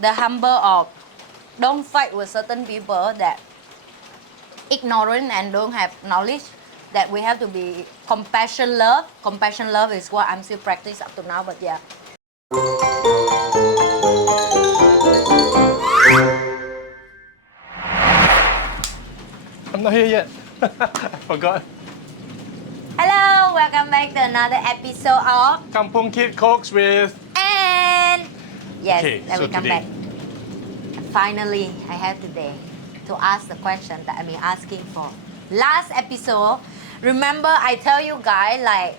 the humble of don't fight with certain people that ignorant and don't have knowledge, that we have to be compassion love. Compassion love is what I'm still practice up to now, but yeah. I'm not here yet. I forgot. Hello, welcome back to another episode of Kampungkid cooks with... And yes, Okay, then so we come today. back. Finally, I have today to ask the question that I've been asking for. Last episode, remember I tell you guys like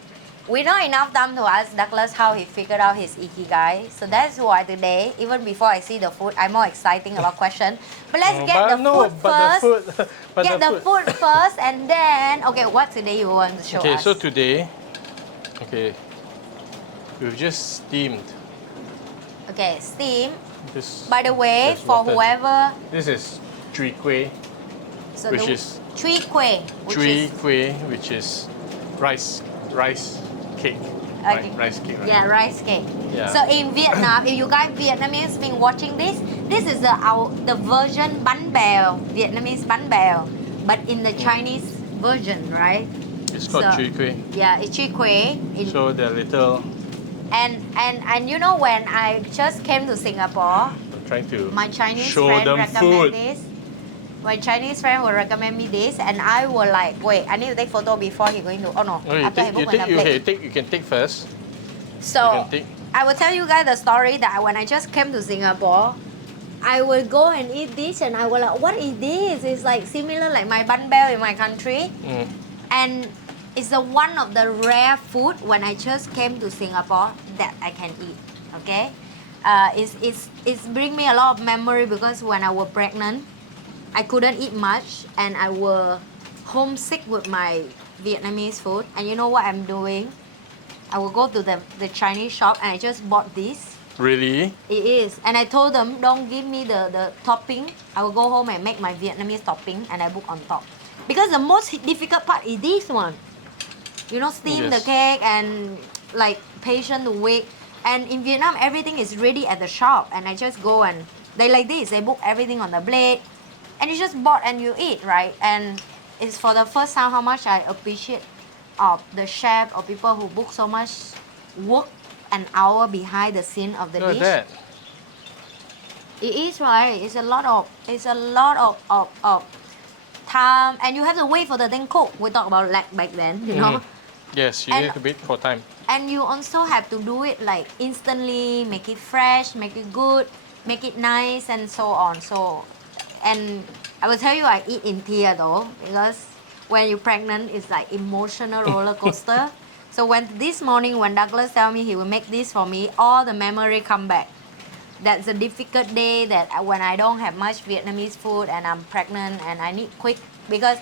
we not enough time to ask Douglas how he figured out his Ikigai. So that's why today, even before I see the food, I'm more exciting about question. But let's get the food first. Get the food first and then, okay, what today you want to show us? Okay, so today, we've just steamed. Okay, steam. This, By the way, this for water. whoever, This is Chui Kueh, so which the is Chui Kueh, which is rice cake. Okay. Rice cake, right? Yeah, rice cake. Yeah. So in Vietnam, if you guys Vietnamese been watching this is the version bánh bèo, Vietnamese bánh bèo, but in the Chinese version, right? It's called Chui Kueh. Yeah, it's Chui Kueh. So they're little... And you know when I just came to Singapore, I'm trying to my Chinese show friend them recommend food. this. My Chinese friend will recommend me this, and I will like, wait, I need to take photo before he going to. Oh no, No, you after he book on the plate. you can take first. So you can take. I will tell you guys the story that when I just came to Singapore, I will go and eat this, and I will like, what is this? It's like similar like my bánh bèo in my country, and it's the one of the rare food when I just came to Singapore that I can eat. Okay, it's bring me a lot of memory because when I was pregnant, I couldn't eat much and I was homesick with my Vietnamese food. And you know what I'm doing? I will go to the Chinese shop and I just bought this. Really? It is. And I told them, don't give me the topping. I will go home and make my Vietnamese topping and I book on top. Because the most difficult part is this one. You know, steam the cake and like patient to wait. And in Vietnam, everything is ready at the shop. And I just go and they like this. They book everything on the plate. And you just bought and you eat, right? And it's for the first time how much I appreciate of the chef or people who book so much work an hour behind the scene of the Look dish. at that. It is, right? It's a lot of time, and you have to wait for the thing cook. We talk about lag back then, you know. Yes, you need to wait for time. And you also have to do it like instantly, make it fresh, make it good, make it nice, and so on. So, and I will tell you, I eat in tear though, because when you're pregnant, it's like emotional roller coaster. So when this morning, when Douglas tell me he will make this for me, all the memory come back. That's a difficult day that when I don't have much Vietnamese food and I'm pregnant and I need quick, because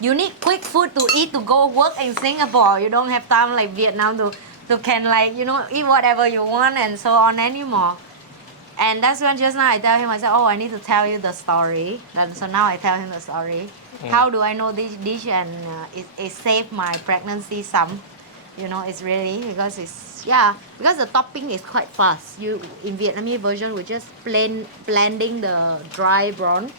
you need quick food to eat to go work in Singapore. You don't have time like Vietnam to can like, you know, eat whatever you want and so on anymore. And that's when just now I tell him, I said, oh, I need to tell you the story. And so now I tell him the story. How do I know this dish and it saved my pregnancy some? You know, it's really because it's, yeah, because the topping is quite fast. You in Vietnamese version, we just blending the dry prawn.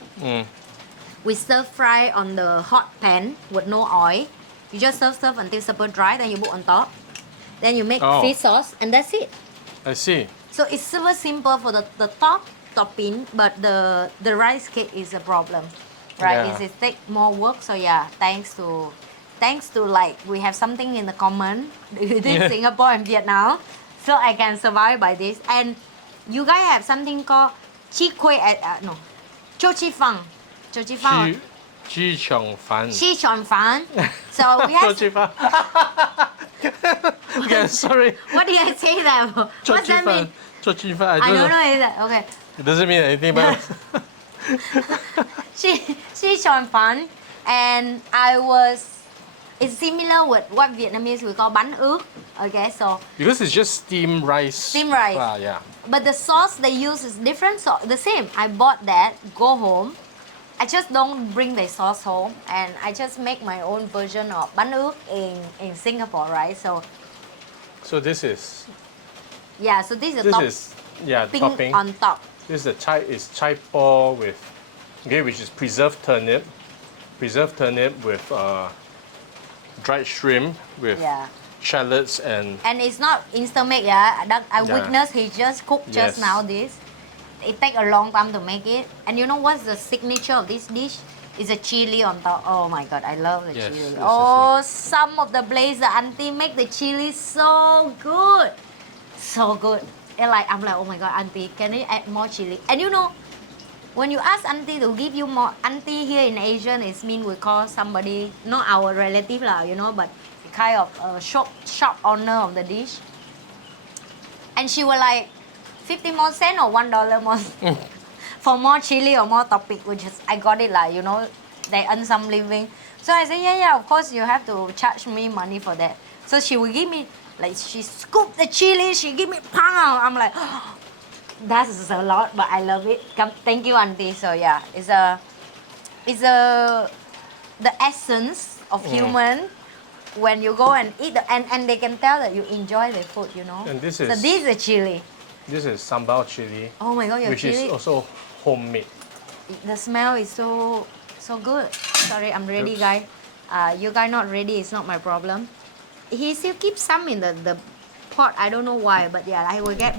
We stir fry on the hot pan with no oil. You just serve until super dry, then you put on top. Then you make fish sauce and that's it. I see. So it's super simple for the topping, but the rice cake is a problem, right? Yeah. It take more work. So yeah, thanks to like we have something in the common within Singapore and Vietnam, so I can survive by this. And you guys have something called chi kueh no, cho chi fang, cho chi fang, Chi Chong Fan. chi chon fan. So we have. Okay, sorry. What did I say that? What's that mean? I I don't don't know. know. Is that okay? It doesn't mean anything, but She fan, and it's similar with what Vietnamese we call bánh ướt. Okay, so because it's just steamed rice. Steamed rice. Yeah. but the sauce they use is different. So the same. I bought that. Go home. I just don't bring the sauce home, and I just make my own version of bánh ướt in Singapore, right? So this is. yeah, so this is This is topping topping. on top. This is chai po with, okay, which is preserved turnip with dried shrimp with Yeah. shallots and And it's not instant make, yeah. That I Yeah. witnessed he just cooked just Yes. now this. It take a long time to make it. And you know what's the signature of this dish? It's a chili on top. Oh my god, I love the Yes, chili. yes, Oh, some of the place the auntie make the chili so good. So good. And like I'm like, oh my god, auntie, can you add more chili? And you know, when you ask auntie to give you more, auntie here in Asian is mean we call somebody, not our relative lah, you know, but kind of shop owner of the dish. And she was like, 50 more cent or $1 more for more chili or more topic, which is, I got it lah, you know, they earn some living. So I said, yeah, of course you have to charge me money for that. So she will give me, like she scooped the chili, she give me pound. I'm like, oh, that is a lot, but I love it. Thank you, auntie. So yeah, it's the essence of human when you go and eat and they can tell that you enjoy the food, you know. And this so is- this is a chili. this is sambal chili, Oh my god, your which chili. is also homemade. The smell is so good. Sorry, I'm ready, Oops. guy. You guys not ready, it's not my problem. He still keeps some in the pot. I don't know why, but yeah, I will get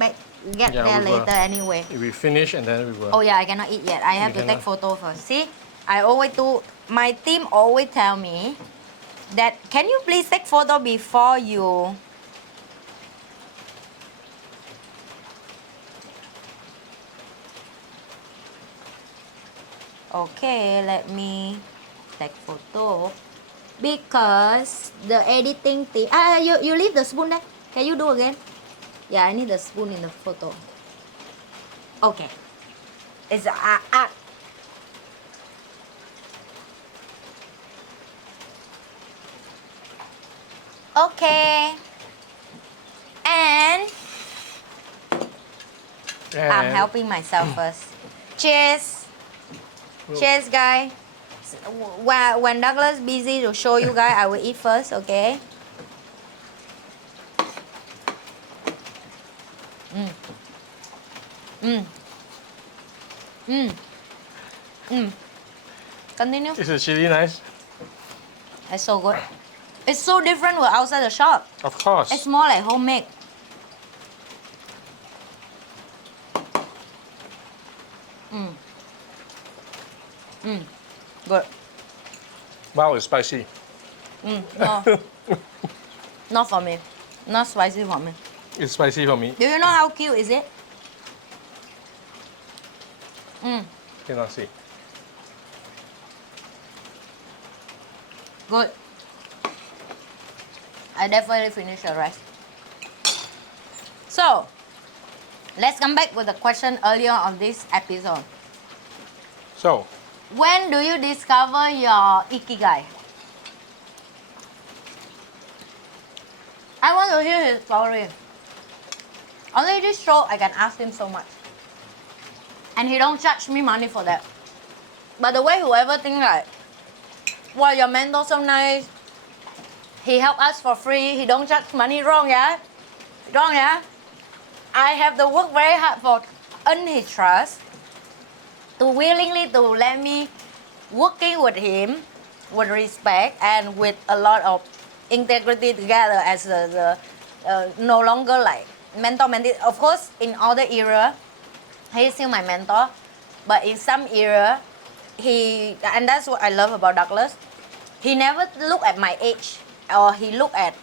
Yeah, there we will. later anyway. We finish and then we will. Oh yeah, I cannot eat yet. I have You to take cannot. photo first. See, I always do. My team always tell me that can you please take photo before you. Okay, let me take photo because the editing thing. You leave the spoon there. Can you do again? Yeah, I need the spoon in the photo. Okay. It's okay. And I'm And helping myself first. Cheers. Well- Cheers, guys. When Douglas busy to show you guys, I will eat first, okay? Continue. Is the chili nice? It's so good. It's so different with outside the shop. Of course. It's more like homemade. Good. Wow, it's spicy. No. Not for me. Not spicy for me. It's spicy for me. Do you know how cute is it? Cannot see. Good. I definitely finished the rice. So, let's come back with the question earlier of this episode. So, When do you discover your Ikigai? I want to hear his story. Only this show I can ask him so much. And he don't charge me money for that. But the way whoever think like, wow, your mentor so nice. He help us for free. He don't charge money, wrong, yeah? Wrong, yeah? I have to work very hard for earn his trust. To willingly to let me working with him with respect and with a lot of integrity together as the no longer like mentor mentee. Of course, in other era, he's still my mentor, but in some era, and that's what I love about Douglas. He never look at my age or he look at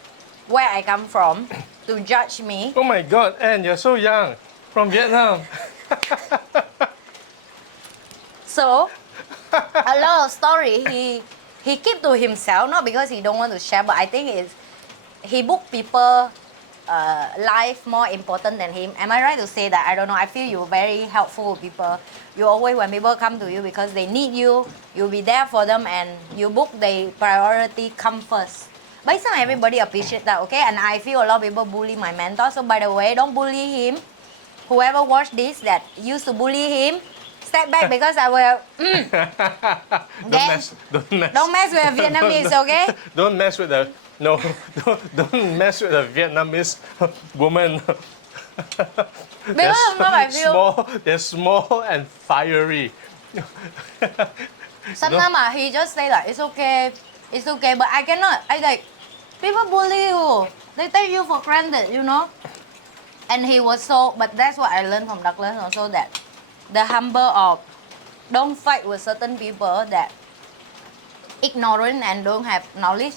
where I come from to judge me. oh my God, Anne, you're so young. From Vietnam. So, a lot of story he keep to himself, not because he don't want to share, but I think it's he book people life more important than him. Am I right to say that? I don't know. I feel you're very helpful with people. You always, when people come to you because they need you, you'll be there for them and you book the priority come first. But it's not everybody appreciate that, okay? And I feel a lot of people bully my mentor. So by the way, don't bully him. Whoever watched this that used to bully him, step back because I will. Don't mess with a Vietnamese, okay? Don't mess with the don't mess with a Vietnamese woman. Because sometimes I feel they're small and fiery. sometimes he just say like it's okay, but I cannot. I like people bully you, they take you for granted, you know. And he was so, but that's what I learned from Douglas also, that the humble of don't fight with certain people that ignorant and don't have knowledge,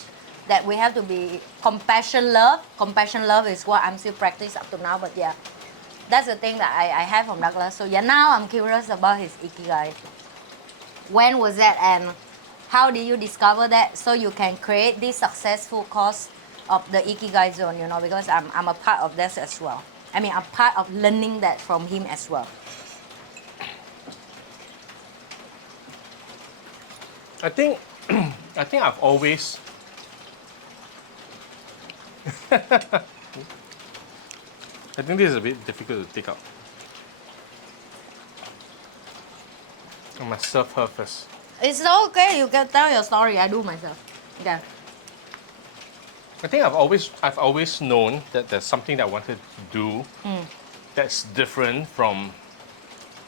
that we have to be compassion love. Compassion love is what I'm still practice up to now, but yeah, that's the thing that I have from Douglas. So yeah, now I'm curious about his Ikigai. When was that and how did you discover that so you can create this successful course of the Ikigai zone, you know, because I'm a part of this as well. I mean, I'm part of learning that from him as well. I think I've always I think this is a bit difficult to take out. I must serve her first. It's okay, you can tell your story. I do myself. Yeah. I think I've always known that there's something that I wanted to do that's different from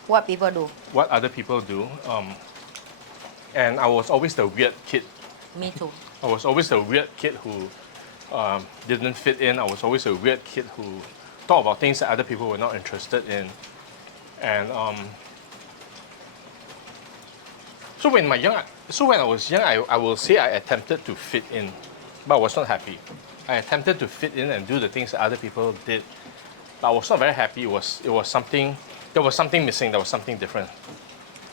What people do. what other people do. And I was always the weird kid. Me too. I was always the weird kid who didn't fit in. I was always a weird kid who thought about things that other people were not interested in. And so when I was young, I will say I attempted to fit in, but I was not happy. I attempted to fit in and do the things that other people did, but I was not very happy. It was something. There was something missing. There was something different.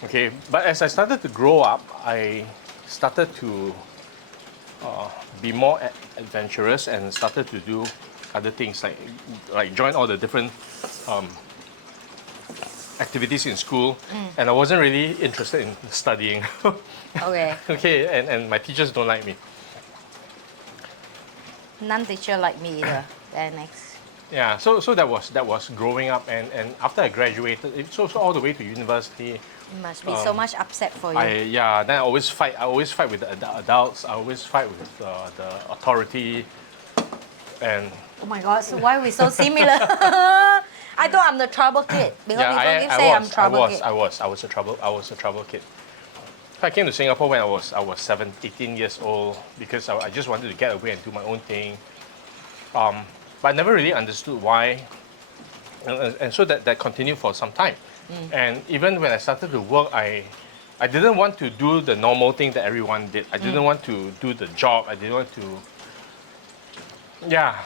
Okay, but as I started to grow up, I started to be more adventurous and started to do other things like join all the different activities in school, and I wasn't really interested in studying. Okay. Okay, and my teachers don't like me. None teacher like me either. Then next. Yeah, so that was growing up, and after I graduated, so all the way to university. It must be so much upset for you. Then I always fight. I always fight with the adults. I always fight with the authority, and Oh my God, so why are we so similar? I thought I'm the trouble kid because people keep saying I'm trouble kid. I was a trouble kid. I came to Singapore when I was 18 years old because I just wanted to get away and do my own thing. But I never really understood why, and so that continued for some time. And even when I started to work, I didn't want to do the normal thing that everyone did. I didn't want to do the job. I didn't want to. Yeah.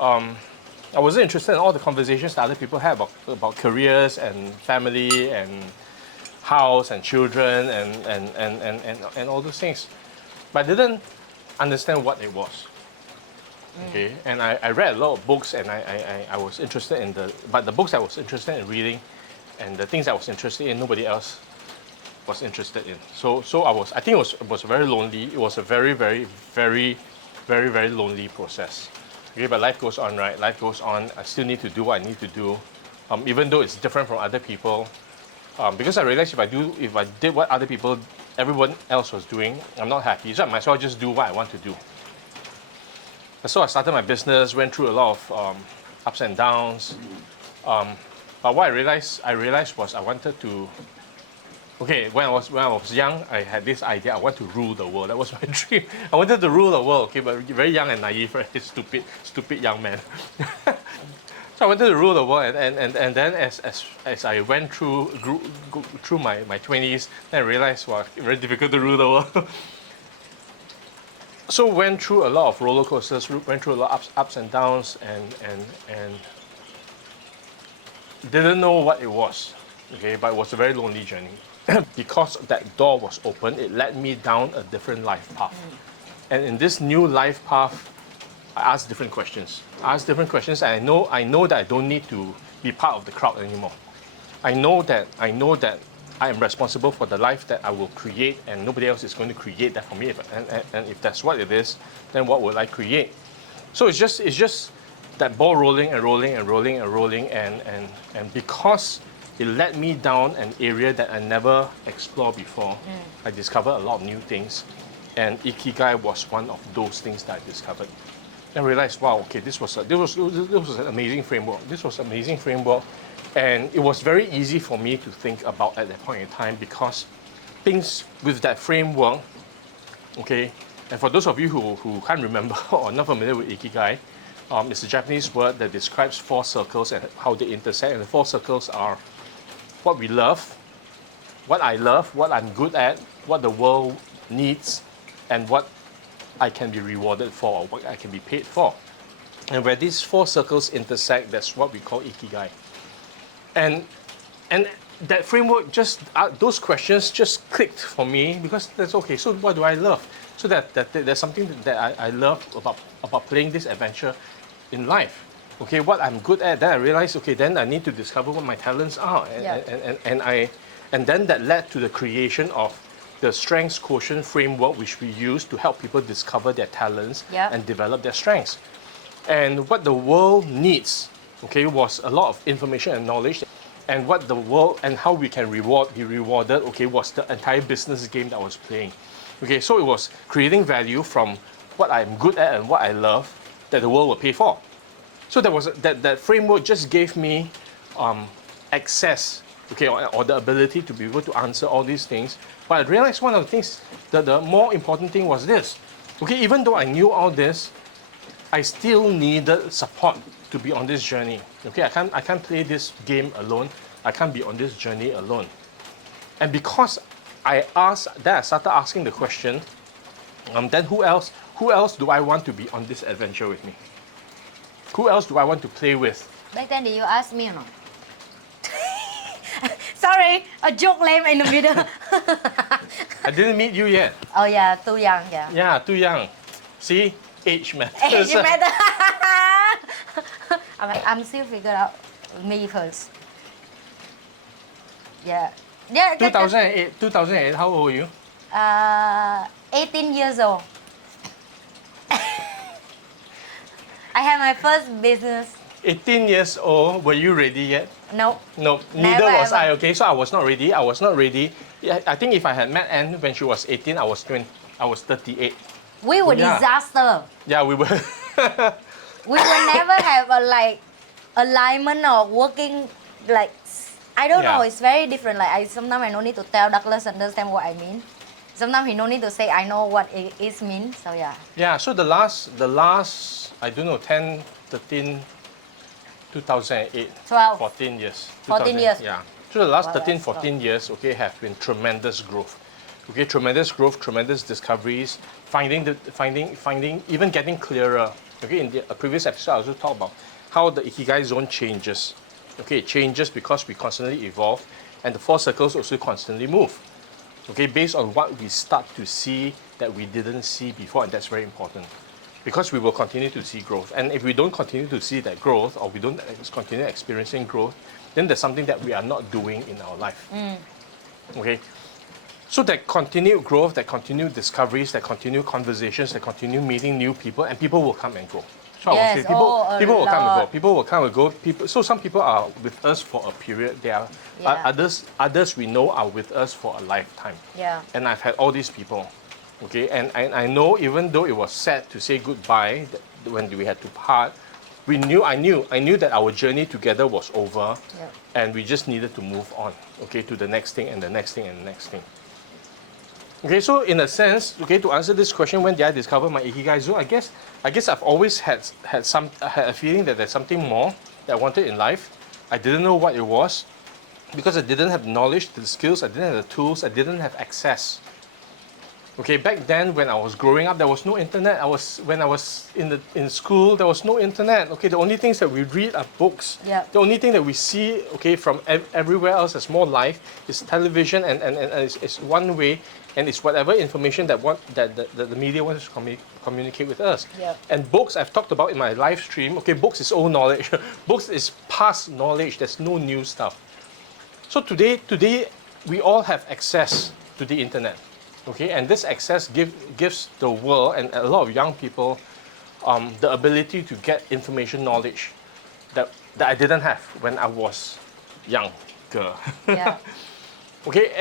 I wasn't interested in all the conversations that other people had about careers and family and house and children and all those things. But I didn't understand what it was. Okay, and I read a lot of books, and I was interested in but the books I was interested in reading and the things I was interested in, nobody else was interested in. So I think it was very lonely. It was a very, very, very, very, very lonely process. Okay, but life goes on, right? Life goes on. I still need to do what I need to do, even though it's different from other people. Because I realized if I did what everyone else was doing, I'm not happy. So I might as well just do what I want to do. So I started my business, went through a lot of ups and downs. But what I realized was I wanted to. Okay, when I was young, I had this idea. I want to rule the world. That was my dream. I wanted to rule the world. Okay, but very young and naive, right? Stupid young man. So I wanted to rule the world, and then as I went through my 20s, then I realized, wow, very difficult to rule the world. So went through a lot of roller coasters, went through a lot of ups and downs, and didn't know what it was. Okay, but it was a very lonely journey. Because that door was open, it led me down a different life path. And in this new life path, I asked different questions. And I know that I don't need to be part of the crowd anymore. I know that I am responsible for the life that I will create, and nobody else is going to create that for me. And if that's what it is, then what will I create? So it's just that ball rolling, and because it led me down an area that I never explored before. I discovered a lot of new things, and Ikigai was one of those things that I discovered. I realized, wow, okay, this was an amazing framework. This was an amazing framework, and it was very easy for me to think about at that point in time because things with that framework, okay. And for those of you who can't remember or not familiar with Ikigai, it's a Japanese word that describes 4 circles and how they intersect. And the 4 circles are what we love, what I love, what I'm good at, what the world needs, and what I can be rewarded for or what I can be paid for. And where these 4 circles intersect, that's what we call Ikigai. And that framework just, those questions just clicked for me because that's okay. So what do I love? So that there's something that I love about playing this adventure in life. Okay, what I'm good at, then I realized, okay, then I need to discover what my talents are. And then that led to the creation of the strengths quotient framework, which we use to help people discover their talents and develop their strengths. And what the world needs, okay, was a lot of information and knowledge. And what the world and how we can be rewarded, okay, was the entire business game that I was playing. Okay, so it was creating value from what I'm good at and what I love that the world will pay for. So that framework just gave me access, okay, or the ability to be able to answer all these things. But I realized one of the things, that the more important thing was this. Okay, even though I knew all this, I still needed support to be on this journey. Okay, I can't play this game alone. I can't be on this journey alone. And because I started asking the question, then who else do I want to be on this adventure with me? Who else do I want to play with? Back then, did you ask me or not? Sorry, a joke lame in the middle. I didn't meet you yet. Oh yeah, too young, yeah. Yeah, too young. See, age matters. Age matter. I'm still figuring out me first. Yeah. 2008, how old were you? 18 years old. I had my first business. 18 years old, were you ready yet? No. No, neither was I, okay? So I was not ready. Yeah, I think if I had met Anne when she was 18, I was 38. We were Yeah. disaster. Yeah, we were. We will never have a alignment or working like, I don't know, it's very different. Like sometimes I don't need to tell Douglas understand what I mean. Sometimes he don't need to say I know what it is mean. So yeah. Yeah, so the last I don't know, 10, 13, 2008, 12. 14 years. 14 years. Yeah. So the last Wow, 13, that's 14 years, okay, have been tremendous growth. Okay, tremendous growth, tremendous discoveries, finding, even getting clearer. Okay, in the previous episode, I also talked about how the Ikigai zone changes. Okay, it changes because we constantly evolve, and the 4 circles also constantly move. Okay, based on what we start to see that we didn't see before, and that's very important. Because we will continue to see growth. And if we don't continue to see that growth, or we don't continue experiencing growth, then there's something that we are not doing in our life. Okay? So that continued growth, that continued discoveries, that continued conversations, that continue meeting new people, and people will come and go. So Yes, I would say people will come and go. lot. People will come and go. So some people are with us for a period. There are others we know are with us for a lifetime. Yeah. And I've had all these people. Okay, and I know even though it was sad to say goodbye when we had to part, I knew that our journey together was over, and we just needed to move on. Okay, to the next thing and the next thing and the next thing. Okay, so in a sense, okay, to answer this question, when did I discover my Ikigai zone? I guess I've always had a feeling that there's something more that I wanted in life. I didn't know what it was because I didn't have the knowledge, the skills, I didn't have the tools, I didn't have access. Okay, back then when I was growing up, there was no internet. When I was in school, there was no internet. Okay, the only things that we read are books. Yeah. The only thing that we see, okay, from everywhere else that's more life is television, and it's one way, and it's whatever information that the media wants to communicate with us. Yeah. And books, I've talked about in my live stream. Okay, books is old knowledge. Books is past knowledge. There's no new stuff. So today we all have access to the internet. Okay, and this access gives the world and a lot of young people the ability to get information knowledge that I didn't have when I was younger. Yeah. Okay,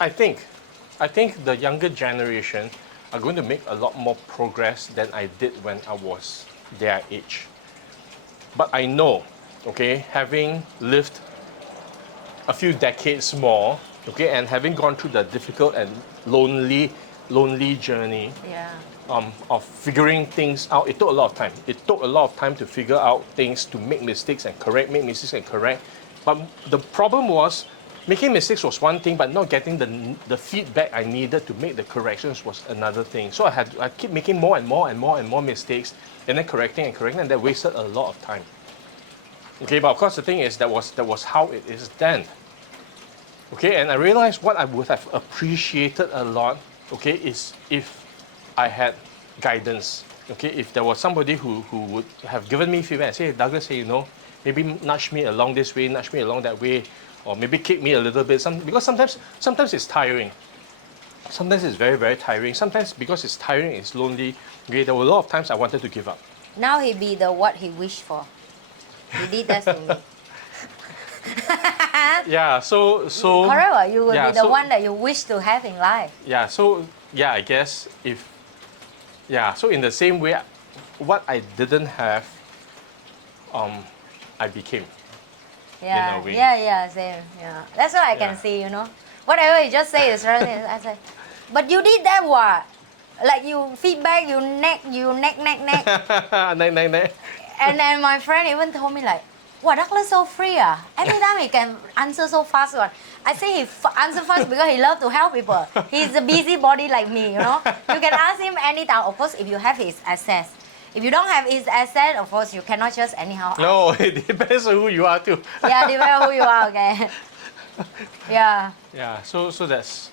I think the younger generation are going to make a lot more progress than I did when I was their age. But I know, okay, having lived a few decades more, okay, and having gone through the difficult and lonely journey Yeah. of figuring things out, it took a lot of time. It took a lot of time to figure out things, to make mistakes and correct, make mistakes and correct. But the problem was, making mistakes was one thing, but not getting the feedback I needed to make the corrections was another thing. So I keep making more and more mistakes, and then correcting, and that wasted a lot of time. Okay, but of course the thing is that was how it is then. Okay, and I realized what I would have appreciated a lot, okay, is if I had guidance. Okay, if there was somebody who would have given me feedback and say, Douglas, hey, maybe nudge me along this way, nudge me along that way, or maybe kick me a little bit. Because sometimes it's tiring. Sometimes it's very, very tiring. Sometimes because it's tiring, it's lonely. Okay, there were a lot of times I wanted to give up. Now he be the what he wished for. He did that to me. Yeah, so Correct, or you will yeah, be the so- one that you wish to have in life. Yeah, I guess so in the same way, what I didn't have, I became. Yeah, In a way. yeah, same. Yeah, that's what I can Yeah. see. Whatever you just say is right. I say, but you did that what? Like you feedback, you neck, Nay, nay, nay. and then my friend even told me like, "Wow, Douglas so free ah! Every time he can answer so fast one." I say he answer fast because he love to help people. He's a busybody like me. You can ask him anytime. Of course, if you have his access. If you don't have his access, of course, you cannot just anyhow ask. No, it depends on who you are too. Yeah, depends on who you are, okay? Yeah. Yeah, so that's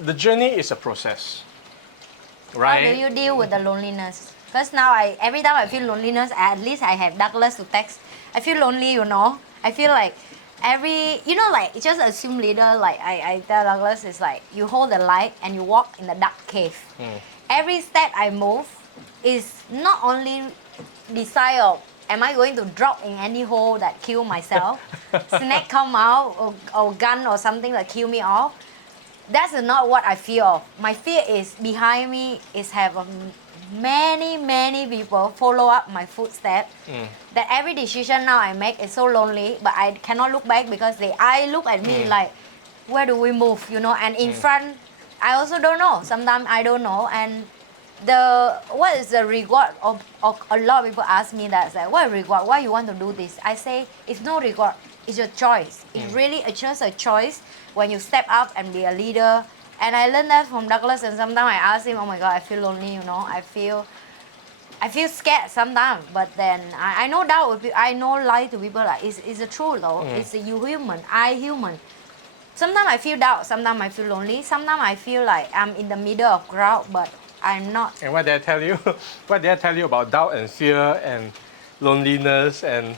the journey is a process, right? How do you deal with the loneliness? Because now every time I feel loneliness, at least I have Douglas to text. I feel lonely, I feel like like just assume later, like I tell Douglas, is like you hold the light and you walk in the dark cave. Every step I move is not only decide of am I going to drop in any hole that kill myself, snake come out or gun or something that kill me off. That's not what I fear of. My fear is behind me is have many people follow up my footsteps. That every decision now I make is so lonely, but I cannot look back because they look at me like, where do we move? And in front, I also don't know. Sometimes I don't know. And what is the reward of a lot of people ask me that, like, what reward? Why you want to do this? I say it's no reward. It's your choice. It's really just a choice when you step up and be a leader. And I learned that from Douglas. And sometimes I ask him, oh my God, I feel lonely. I feel scared sometimes. But then I know doubt with people. I know lie to people. Like it's the truth though. It's you human. I human. Sometimes I feel doubt. Sometimes I feel lonely. Sometimes I feel like I'm in the middle of crowd, but I'm not. And what did I tell you? What did I tell you about doubt and fear and loneliness and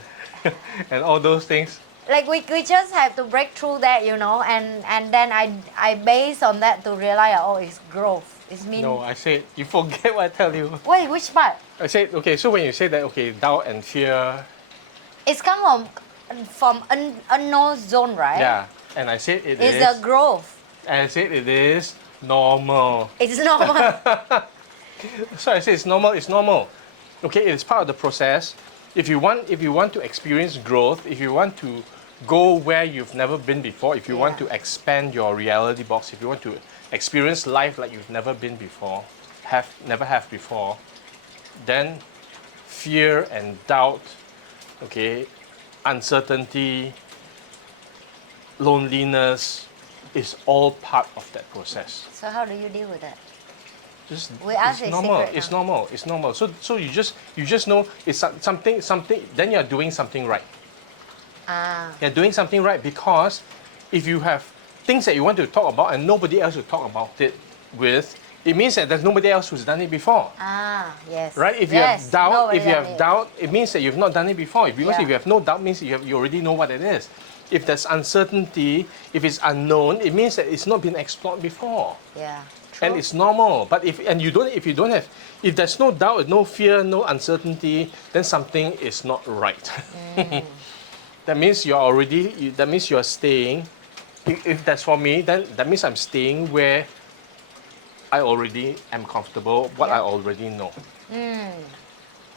and all those things? Like we just have to break through that, and then I base on that to realize, oh, it's growth. It's mean. No, I said, you forget what I tell you. Wait, which part? I said, okay, so when you say that, okay, doubt and fear, It's come from unknown zone, right? yeah, and I said it It's is, a growth. and I said it is normal. It's normal. So I say it's normal. Okay, it's part of the process. If you want to experience growth, if you want to go where you've never been before, if you want to expand your reality box, if you want to experience life like you've never been before, never have before, then fear and doubt, okay, uncertainty, loneliness is all part of that process. So how do you deal with that? We it's ask a normal. secret It's now. normal. It's normal. So you just know it's something. Then you're doing something right. You're doing something right because if you have things that you want to talk about and nobody else will talk about it with, it means that there's nobody else who's done it before. Yes. Right? If you Yes, have doubt, nobody if you done have it. doubt, it means that you've not done it before. Because Yeah. if you have no doubt, means you already know what it is. If there's uncertainty, if it's unknown, it means that it's not been explored before. Yeah. True. And it's normal. But if there's no doubt, no fear, no uncertainty, then something is not right. That means you're staying. If that's for me, then that means I'm staying where I already am comfortable, what I Yeah. already know.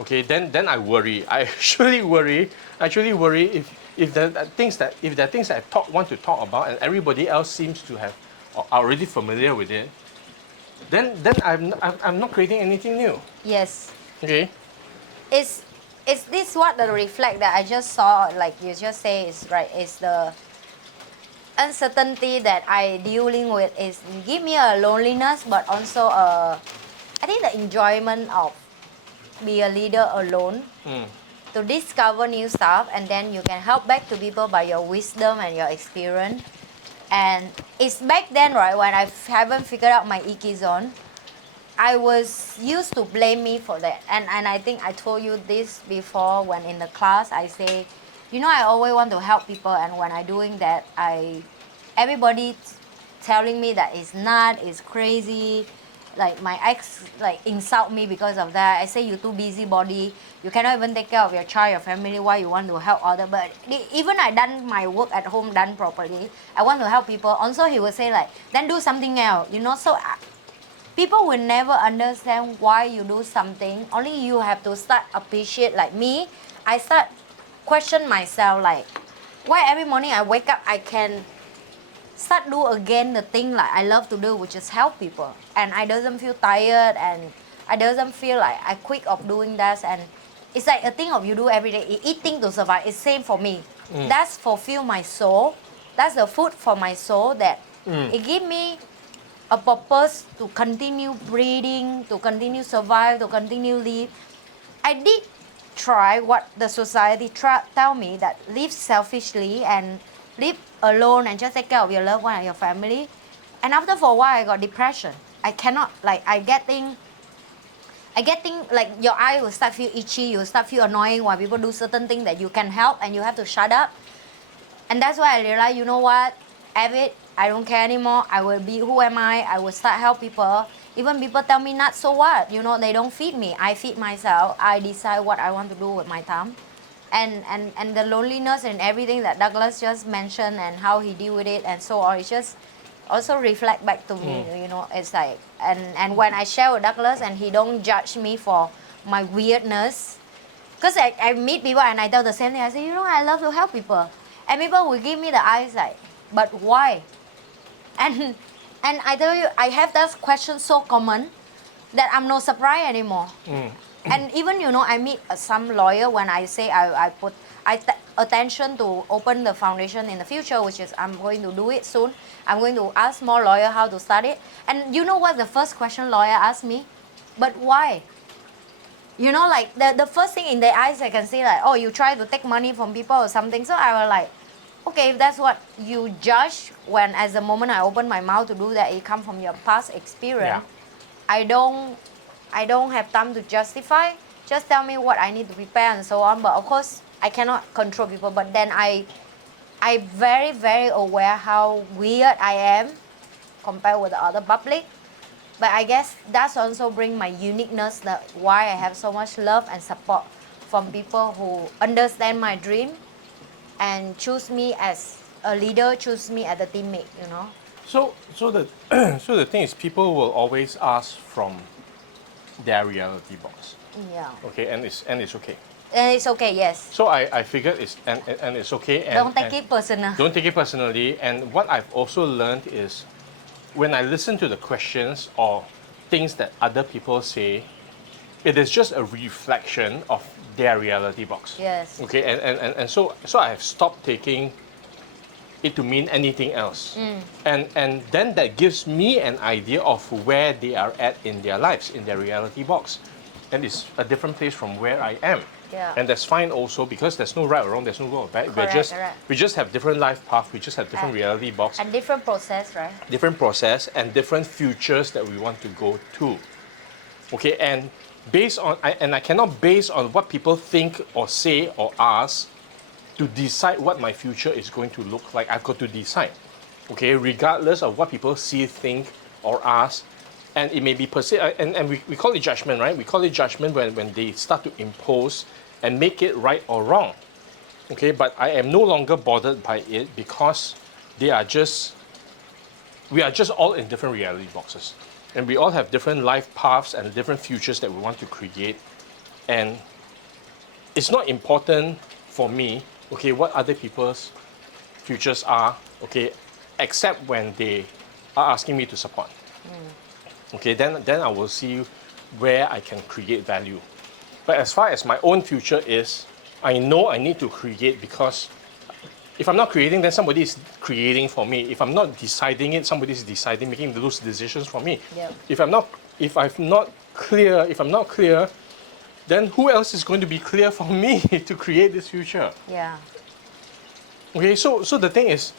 Okay, then I worry. I actually worry. If there are things that I want to talk about and everybody else seems to have are already familiar with it, then I'm not creating anything new. Yes. Okay. Is this what the reflect that I just saw, like you just say is right, is the uncertainty that I dealing with is give me a loneliness, but also I think the enjoyment of be a leader alone to discover new stuff, and then you can help back to people by your wisdom and your experience. And it's back then, right, when I haven't figured out my Iki zone, I was used to blame me for that. And I think I told you this before when in the class I say, you know, I always want to help people, and when I doing that, everybody telling me that it's not, it's crazy. Like my ex like insult me because of that. I say you too busybody, you cannot even take care of your child, your family. Why you want to help other? But even I done my work at home done properly, I want to help people. Also, he will say like, then do something else. You know, so people will never understand why you do something. Only you have to start appreciate. Like me, I start question myself like, why every morning I wake up I can start do again the thing like I love to do, which is help people, and I doesn't feel tired, and I doesn't feel like I quit of doing that. And it's like a thing of you do every day. Eating to survive. It's same for me. That's fulfill my soul. That's the food for my soul. That it give me a purpose to continue breathing, to continue survive, to continue live. I did try what the society tell me, that live selfishly and live alone and just take care of your loved one and your family. And after for a while, I got depression. I cannot, like, I getting like your eye will start feel itchy, you will start feel annoying while people do certain things that you can help and you have to shut up. And that's why I realized, you know what, Avid, I don't care anymore. I will be, who am I? I will start help people. Even people tell me not, so what? You know, they don't feed me. I feed myself. I decide what I want to do with my time. And the loneliness and everything that Douglas just mentioned and how he deal with it and so on, it's just also reflect back to me, you know. It's like, and when I share with Douglas and he don't judge me for my weirdness, because I meet people and I tell the same thing. I say, you know, I love to help people. And people will give me the eyes like, but why? And I tell you, I have that question so common that I'm no surprise anymore. And even, you know, I meet some lawyer when I say I put attention to open the foundation in the future, which is I'm going to do it soon. I'm going to ask more lawyer how to start it. And you know what the first question lawyer asked me? But why? You know, like the first thing in their eyes I can see like, oh, you try to take money from people or something. So I was like, okay, if that's what you judge when as the moment I open my mouth to do that, it come from your past experience. Yeah. I don't have time to justify. Just tell me what I need to prepare and so on. But of course, I cannot control people. But then I very, very aware how weird I am compared with the other public. But I guess that's also bring my uniqueness, that why I have so much love and support from people who understand my dream and choose me as a leader, choose me as a teammate, you know. So the so the thing is, people will always ask from their reality box. Yeah. Okay, and it's okay. And it's okay, yes. So I figured and it's okay. And, Don't take and it personal. Don't take it personally. And what I've also learned is, when I listen to the questions or things that other people say, it is just a reflection of their reality box. Yes. Okay, and so I have stopped taking it to mean anything else. And then that gives me an idea of where they are at in their lives, in their reality box. And it's a different place from where I am. Yeah. And that's fine also, because there's no right or wrong, there's no good or bad. Correct. We just have different life paths, we just have different reality box, And different process, right? different process, and different futures that we want to go to. Okay, and I cannot base on what people think or say or ask to decide what my future is going to look like. I've got to decide, okay, regardless of what people see, think, or ask. And it may be and we call it judgment, right? We call it judgment when they start to impose and make it right or wrong. Okay, but I am no longer bothered by it, because we are just all in different reality boxes. And we all have different life paths and different futures that we want to create. And it's not important for me, okay, what other people's futures are, okay, except when they are asking me to support. Okay, then I will see where I can create value. But as far as my own future is, I know I need to create because if I'm not creating, then somebody is creating for me. If I'm not deciding it, somebody is deciding, making those decisions for me. Yeah. If I'm not clear, then who else is going to be clear for me to create this future? Yeah. Okay, so the thing is,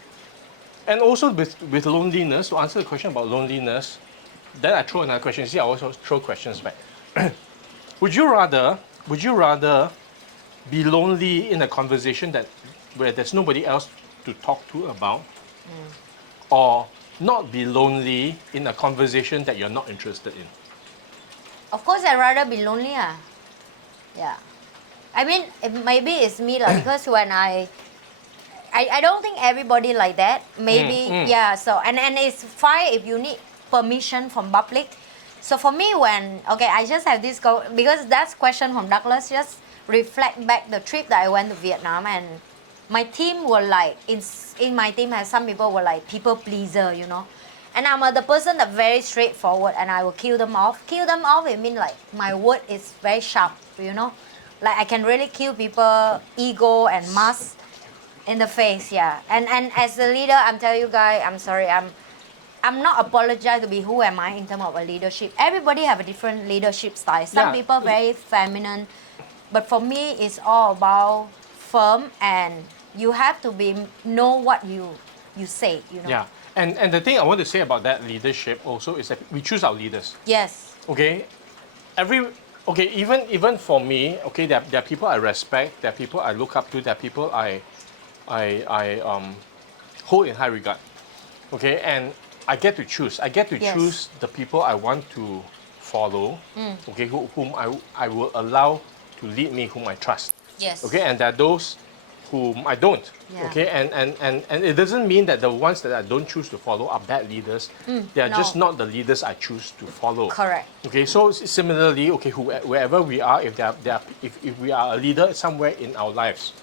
and also with loneliness, to answer the question about loneliness, then I throw another question. See, I also throw questions back. Would you rather be lonely in a conversation where there's nobody else to talk to about, or not be lonely in a conversation that you're not interested in? Of course, I'd rather be lonely. Yeah. I mean, maybe it's me because when I don't think everybody like that. Maybe, yeah. So, and it's fine if you need permission from public. So for me, I just have this because that's question from Douglas, just reflect back the trip that I went to Vietnam, and my team were like, in my team has some people were like people pleaser, you know. And I'm the person that very straightforward, and I will kill them off. Kill them off, it means like my word is very sharp, you know. Like I can really kill people ego and mask in the face, yeah. And as a leader, I'm telling you guys, I'm sorry, I'm not apologize to be who am I in terms of a leadership. Everybody have a different leadership style. Some Yeah. people very feminine, but for me, it's all about firm, and you have to know what you say, you know. Yeah. And the thing I want to say about that leadership also is that we choose our leaders. Yes. Okay, even for me, okay, there are people I respect, there are people I look up to, there are people I hold in high regard. Okay, and I get to choose. I get to Yes. choose the people I want to follow. Okay, whom I will allow to lead me, whom I trust. Yes. Okay, and there are those whom I don't. Yeah. Okay, and it doesn't mean that the ones that I don't choose to follow are bad leaders. They are no. just not the leaders I choose to follow. Correct. Okay, so similarly, okay, wherever we are, if we are a leader somewhere in our lives,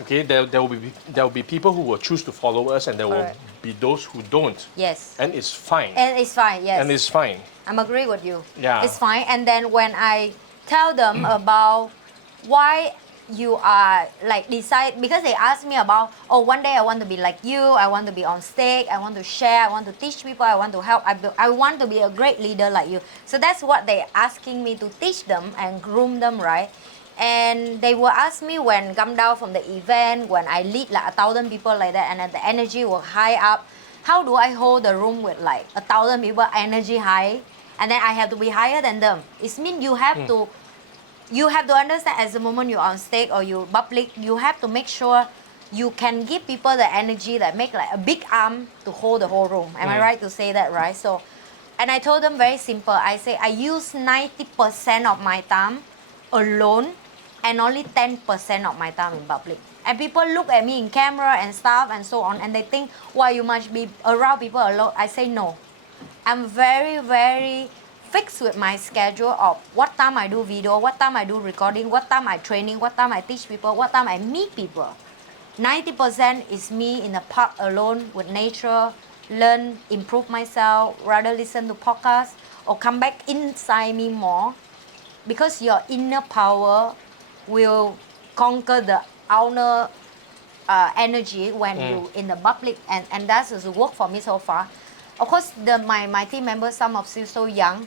okay, there will be people who will choose to follow us, and there Correct. will be those who don't. Yes. And it's fine. And it's fine, yes. And it's fine. I'm agree with you. Yeah. It's fine. And then when I tell them about why you are like decide, because they ask me about, oh, one day I want to be like you, I want to be on stage, I want to share, I want to teach people, I want to help, I want to be a great leader like you. So that's what they're asking me to teach them and groom them, right? And they will ask me when come down from the event, when I lead like 1,000 people like that, and then the energy will high up. How do I hold the room with like 1,000 people energy high, and then I have to be higher than them? It means you have to understand as the moment you're on stage or you public, you have to make sure you can give people the energy that make like a big arm to hold the whole room. Am I right to say that, right? So, and I told them very simple. I say I use 90% of my time alone and only 10% of my time in public. And people look at me in camera and stuff and so on, and they think, why you must be around people alone. I say no. I'm very, very fixed with my schedule of what time I do video, what time I do recording, what time I training, what time I teach people, what time I meet people. 90% is me in the park alone with nature, learn, improve myself, rather listen to podcasts or come back inside me more, because your inner power will conquer the outer energy when you in the public, and that's has worked for me so far. Of course, my team members, some of you so young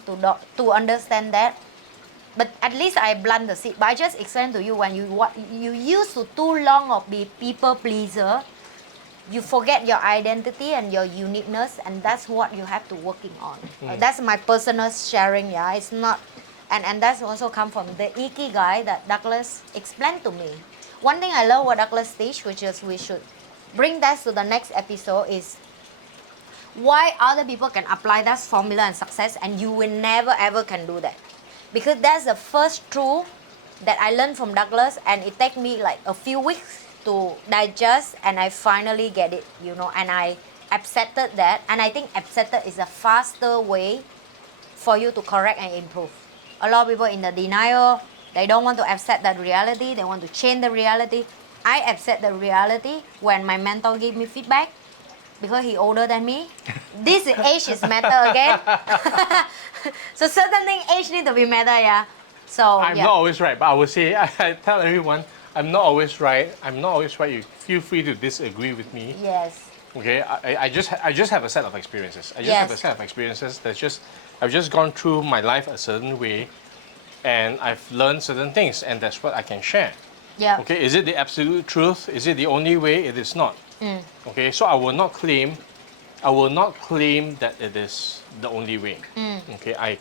to understand that, but at least I blunt the seed. But I just explain to you, when you used to too long of be people pleaser, you forget your identity and your uniqueness, and that's what you have to working on. That's my personal sharing. Yeah, it's not, and that's also come from the Ikigai that Douglas explained to me. One thing I love what Douglas teach, which is we should bring that to the next episode, is why other people can apply that formula and success and you will never ever can do that. Because that's the first truth that I learned from Douglas, and it take me like a few weeks to digest, and I finally get it, you know, and I accepted that. And I think accepted is a faster way for you to correct and improve. A lot of people in the denial, they don't want to accept that reality, they want to change the reality. I accept the reality when my mentor give me feedback because he older than me. This age is matter again. So certain thing age need to be matter, yeah. So I'm yeah. not always right, but I would say, I tell everyone, I'm not always right. I'm not always right. You feel free to disagree with me. Yes. Okay, I just have a set of experiences. I just have a Yes. set of experiences I've just gone through my life a certain way, and I've learned certain things, and that's what I can share. Yeah. Okay, is it the absolute truth? Is it the only way? It is not. Okay, so I will not claim that it is the only way. Okay, I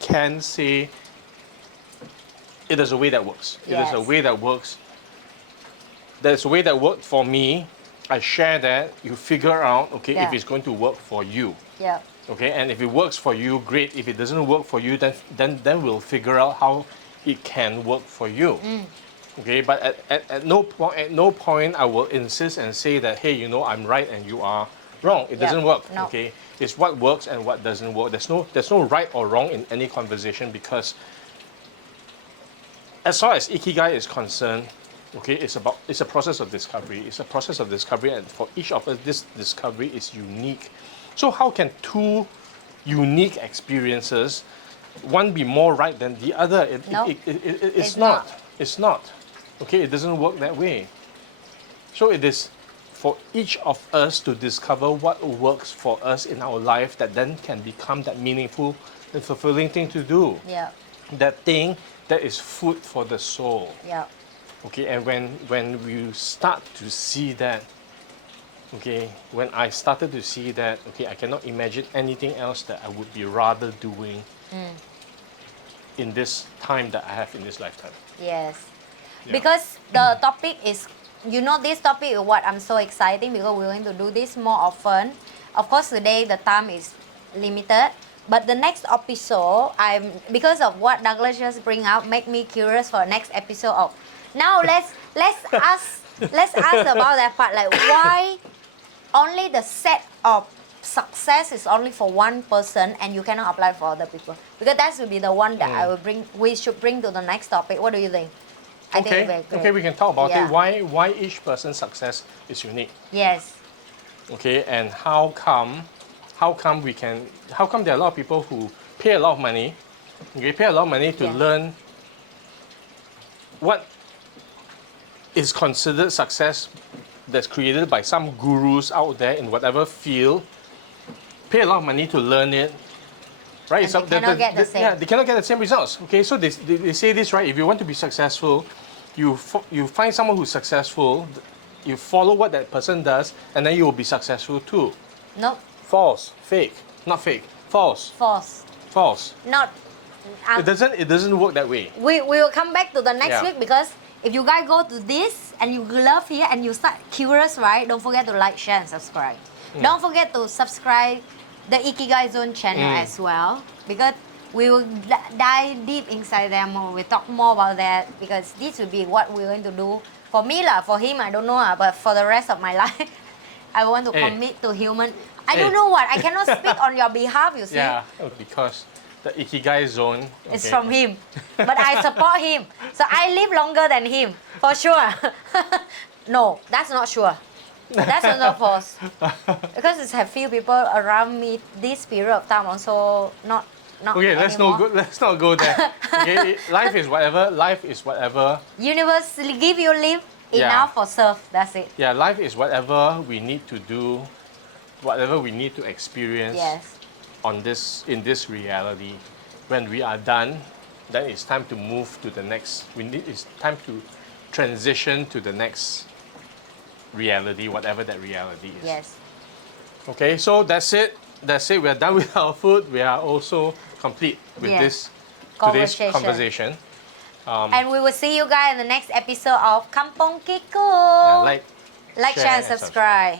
can say it is a way that works. It is a Yes. way that works. There's a way that worked for me. I share that. You figure out, okay, if Yeah. it's going to work for you. Yeah. Okay, and if it works for you, great. If it doesn't work for you, then we'll figure out how it can work for you. Okay, but at no point I will insist and say that, hey, you know, I'm right and you are wrong. It Yeah, doesn't work. no. Okay, it's what works and what doesn't work. There's no right or wrong in any conversation, because as far as Ikigai is concerned, okay, it's a process of discovery. It's a process of discovery, and for each of us, this discovery is unique. So how can two unique experiences, one be more right than the other? No, It's it's not. not. It's not. Okay, it doesn't work that way. So it is for each of us to discover what works for us in our life, that then can become that meaningful and fulfilling thing to do. Yeah. That thing that is food for the soul. Yeah. Okay, and when you start to see that, okay, when I started to see that, okay, I cannot imagine anything else that I would be rather doing in this time that I have in this lifetime. Yes. Yeah. Because the topic is, you know, this topic is what I'm so exciting because we're going to do this more often. Of course, today the time is limited, but the next episode, because of what Douglas just bring out, make me curious for next episode of. Now let's ask about that part, like why only the set of success is only for one person and you cannot apply for other people, because that should be the one that we should bring to the next topic. What do you think? I think it's very Okay, great. okay, we can talk about Yeah. it. Why each person's success is unique. Yes. Okay, and how come there are a lot of people who pay a lot of money, okay, pay a lot of money to Yeah. learn what is considered success that's created by some gurus out there in whatever field, pay a lot of money to learn it, right? And they cannot get the same. Yeah, they cannot get the same results. Okay, so they say this, right? If you want to be successful, you find someone who's successful, you follow what that person does, and then you will be successful too. No. False, fake, not fake, false, False. false. Not. It doesn't work that way. We will come back to the next Yeah. week, because if you guys go to this and you love here and you start curious, right? Don't forget to like, share, and subscribe. Don't forget to subscribe the Ikigai Zone channel as well, because we will dive deep inside there more. We talk more about that, because this will be what we're going to do. For me, for him, I don't know, but for the rest of my life, I want to Hey. commit to human. I Hey. don't know what. I cannot speak on your behalf, you see. Yeah, because the Ikigai zone. It's okay, from him. But I support him. So I live longer than him, for sure. No, that's not sure. That's not false. Because it's have few people around me this period of time also not Okay, let's anymore. not go there. Okay, life is whatever. Life is whatever. Universe give you live Yeah. enough for serve. That's it. Yeah, life is whatever we need to do, whatever we need to experience Yes. in this reality. When we are done, then it's time to move to the next. It's time to transition to the next reality, whatever that reality is. Yes. Okay, so that's it. That's it. We're done with our food. We are also complete with Yeah. this today's Conversation. conversation. And we will see you guys in the next episode of Kampungkid. Yeah, Like, share, and subscribe.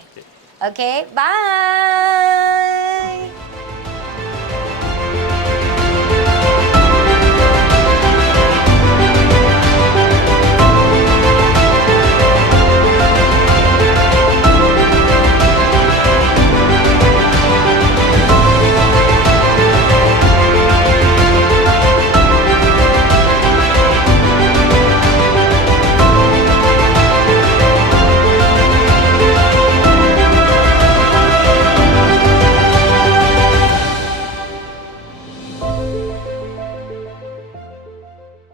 Okay, bye.